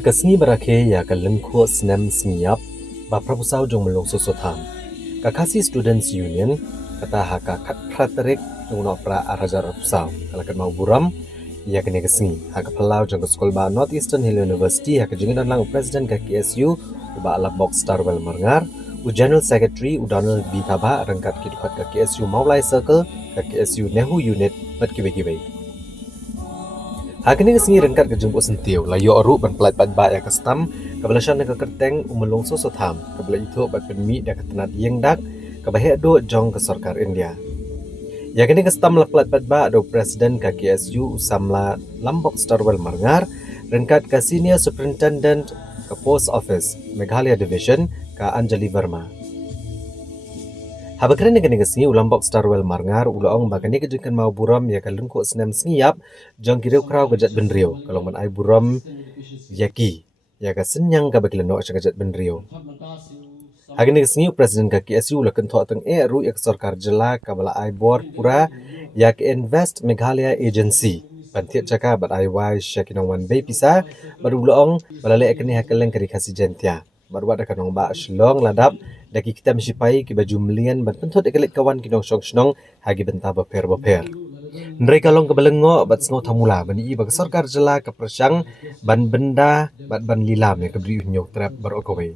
Kasngi barake ya kalengko snem sngiyap ba prapusau jong melong sosotham. Kakasi Students Union kata haka kat praterik jong no pra arajar apusau. Kalakan mau buram ya kene kasngi haka pelau jong skol ba Northeastern Hill University haka jengin lang President ka KSU uba ala box Starwell Marngar u General Secretary u Donald B Thaba rangkat kidupat ka KSU Maulai Circle ka KSU Nehu Unit bat kibe-kibe. Hakini kesengi rengkat ke jemput sentiu layo oru ban pelat bat ba ya kastam kabelasan ke kerteng umelong sosotham kabela itu bat penmi dak ketenat yeng dak kabahe do jong ke sarkar India. Ya kini kastam la pelat bat ba do presiden ka KSU Samla Lambok Starwell Marngar rengkat ke senior superintendent ke post office Meghalaya division ka Anjali Verma. Habakran dengan ngesengi ulambok Starwell Marngar ulaong bagani kejengkan mau buram ya kalungko senam sengiyap jong kireu krau gajat benrio kalau man ai buram yaki ya ka senyang ka bagilan no gajat benrio. Hagini kesengi presiden ka KSU la kentok teng ru ya sarkar jela ka bala ai board pura ya ke invest Meghalaya agency bantiat jaka bat ai wai syakinong wan bay pisa baru ulaong balale ekni hakeleng kari kasi jentia baru ada kanong ba shlong ladap daki kita mesipai ki baju melian ban pentut ekelit kawan kinong syong hagi benta beper. Ndrei kalong ke belengo bat sngo tamula bani i bag sarkar jela ke persyang ban benda bat ban lilam ya kebri unyok trap barokowe.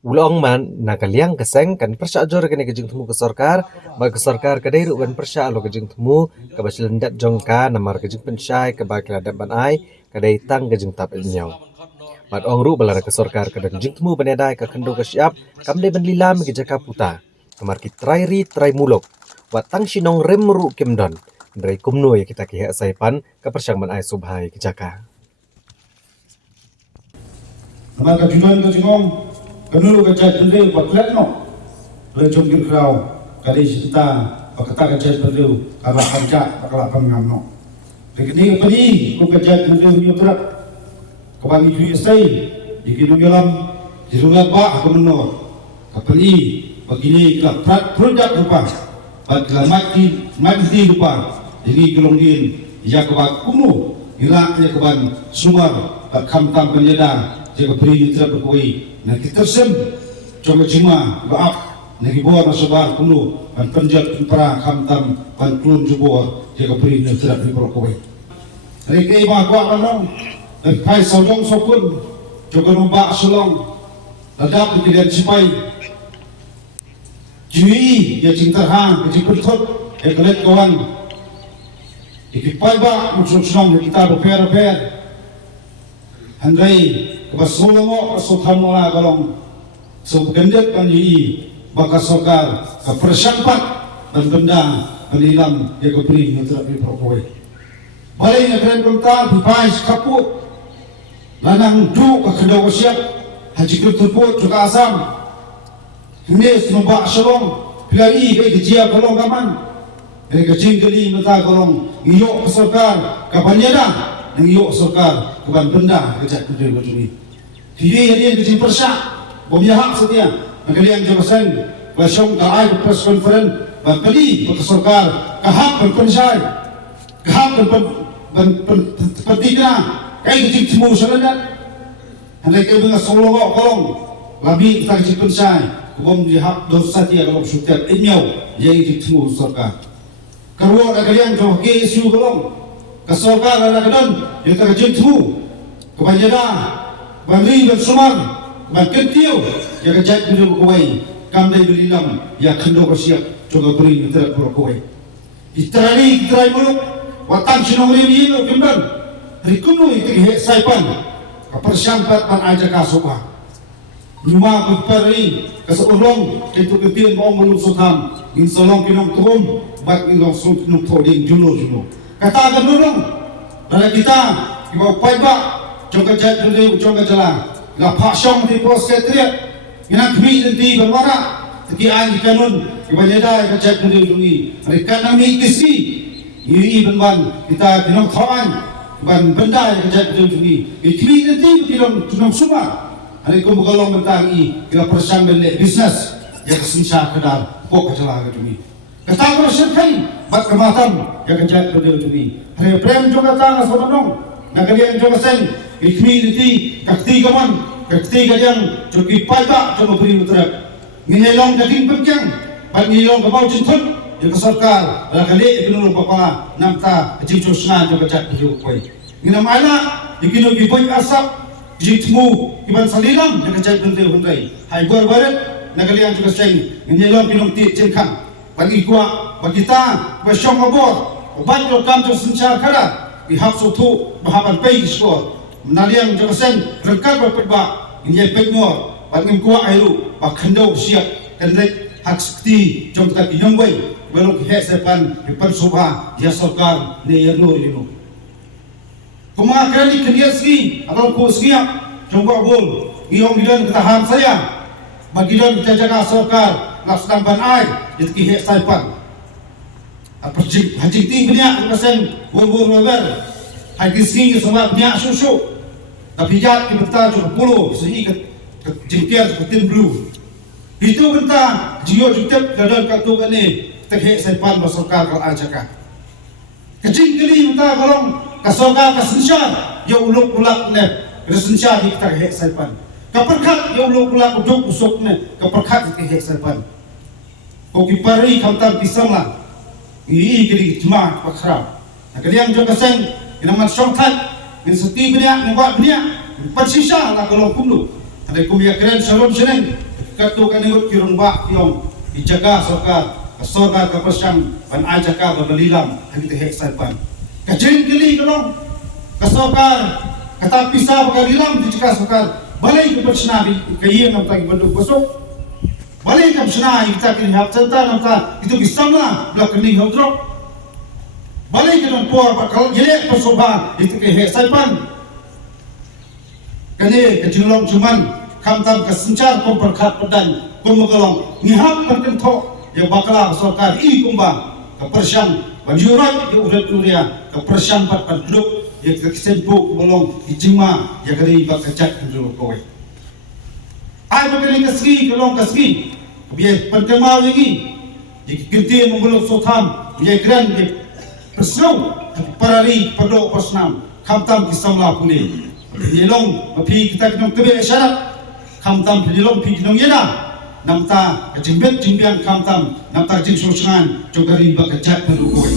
Ulong man nakaliang keseng kan persya jor kene kejeng temu ke sarkar bag ke sarkar kedai ru ban persya lo kejeng temu ke baslendat jongka namar kejeng pensyai ke bag ladat ban ai kedai tang kejeng tap nyau. Mat ongru balara ke sarkar kadang jingtmu benedai ke kendo ke siap kamde ben lilam ke jaka puta kamar ki trai mulok watang sinong remru kimdon ndrai kumno ya kita ki saipan ke persyang man ai subhai ke jaka kamar ka junan ka jingom kanulu ka chat pendeu paklet no le jongkir krau kali sita pakata ka chat pendeu kala kanca kala pangam no rekni padi ko ka chat pendeu nyutrak kabagi tu istai dikidu dalam jirungat ba aku menor kapali begini ke produk rupa bagla mati rupa jadi gelongin ya kabag kumu ila ya kaban sumar kam tam penyeda jaga beriitra berkoi na kita sem coba cuma baap nagi buat masabar kumu dan penjat pra kam tam pan klun jubor jaga beriitra berkoi hari kei ba gua kanong Pai saudong sopun juga nombak selong ladap kejadian sipai jui ya cinta hang kecil pertut ya kelet kawan ikipai ba musuh selong kita beper handai kebas solongo sotham mola galong so gendet kan yi bakas sokar ke persyampat dan benda penilam ya keberi nutra prokoi balai negeri kontan pipai kaput lanang du ka kedau siap haji ketuput juga asam nes nombak selong pilai ke jia kolong kaman ke jingkeli mata kolong iyo sarkar ka banyada iyo sarkar ke ban benda ke jak kedau kecumi diri hadian ke persyak bomnya hak setia nakalian jawasan wasong ka ai press conference ban pedi ke sarkar ka hak berpensai ka hak berpentingna kai kecil temu seladat hendak kau dengan solongok kolong labi kita kecil pensai kubom dihak dosa dia kalau setiap inyau jadi kecil temu sarkar keluar dari kalian jauh ke isu kolong ke sarkar ada kedan kita kecil temu kebanjada bandri bersumar bankentiu ya kejat beri berkuai kamdai berilam ya kendo bersiap coba beri tidak berkuai iterali iterai muluk watang sinong rini itu kimban Rikuno itu saipan kepersyampat pan aja kasuka nyuma kupari kasulong itu ketin bong belum sotham insolong kinong tuum bat inong sut nung thoding juno kata akan dulong dari kita ibaw paiba coba jat dulu coba jalan la pasyong di prosekretariat ina kami di berwara teki an kanun ibanyada jat dulu ni mereka nami kisi ini benban kita kinong thawan ban benda yang kejadian ini ikli nanti kita semua hari kamu kalau mentangi kita persiang beli bisnes yang kesensa kedar kok kejelah ini kata kalau serkai bat kematam yang kejadian ini hari prem juga tangan sama dong Nagalian Jokasen, community, kakti kaman, kakti kalian, cuki pada, coba beri utara. Nginelong dating penjang, pan nginelong kabau cintul, yang kesorkar, ala kali ikinulong papa, namta, kecil sengan, coba cat beri ukoi. Nginam anak, ikinul kipoy asap, jitmu, iban salilam, yang kecil beri hundai. Hai buar barat, nagalian Jokasen, nginelong kinong ti cinkang, pan ikwa, bagita, basyong abor, obat lokam tu sencar kara. Ihap suatu bahapan pay skor menaliang Jokasen rengkat berperba ini pegmor pangim kuah airu bakhandau siap kendek hak sekti jom kita kinyambay belok hesepan ipan soba ya sarkar ne yano lino kumakani keniaski atau kusiap jom bol ngiyong gilan ketahan saya bagilan kita jaga sarkar lasdang banai itki hesepan apa haji ting banyak Jokasen bor lebar haji sing sama banyak susu tapi jat kita cukup puluh sehingga jengkel ketin blue itu benta jio jutek dalam kartu ini terhek sepan basarkar kal ajaka kecing kali benta kolong kasoka kasensyar ya uluk ulak ne resensyar di terhek sepan kaperkat ya uluk ulak uduk usuk ne kaperkat terhek sepan koki pari kamtam pisang lah ini kiri jemaah pakram. Nah, kalian juga sen, yang nama syongkat, yang seti banyak, yang buat banyak, persisa lah kalau kumlu. Ada kumia keren shalom seneng, katu kan ikut kirun bak tiong, dijaga sorga kepersyang, ban ajaka berbelilam, hanya tehek sarpan. Kajeng kali kalau kasorga kata pisah berbelilam dijaga sorga, balai kepersyang kaya yang tak bentuk besok. Balik ke sana kita kini hak cerita nampak itu bisa lah belakang ni hodrok. Balik ke por bakal jelek persoba itu ke hesapan. Kini kejulong cuman kamtam kesencar komperkat pedan komokolong ngihap perkentok yang bakal sorkar i kumba kepersyang banjurat yang udah uria kepersyang pat penduduk yang kesempu bolong dijema yang kali bakajak penduduk kowe. Ay pagkaling kasgi, kalong kasgi. Biar pentemau lagi. Jika gentin membelok sotam, biar keren dia perseru. Tapi parari perdok pasnam, kamtam kisamlah pulih. Penyelong, api kita kenong tebe syarat. Kamtam penyelong pi kenong yena. Namta kejimbet jimbian kamtam, namta jing sosangan, juga riba kejat pendukui.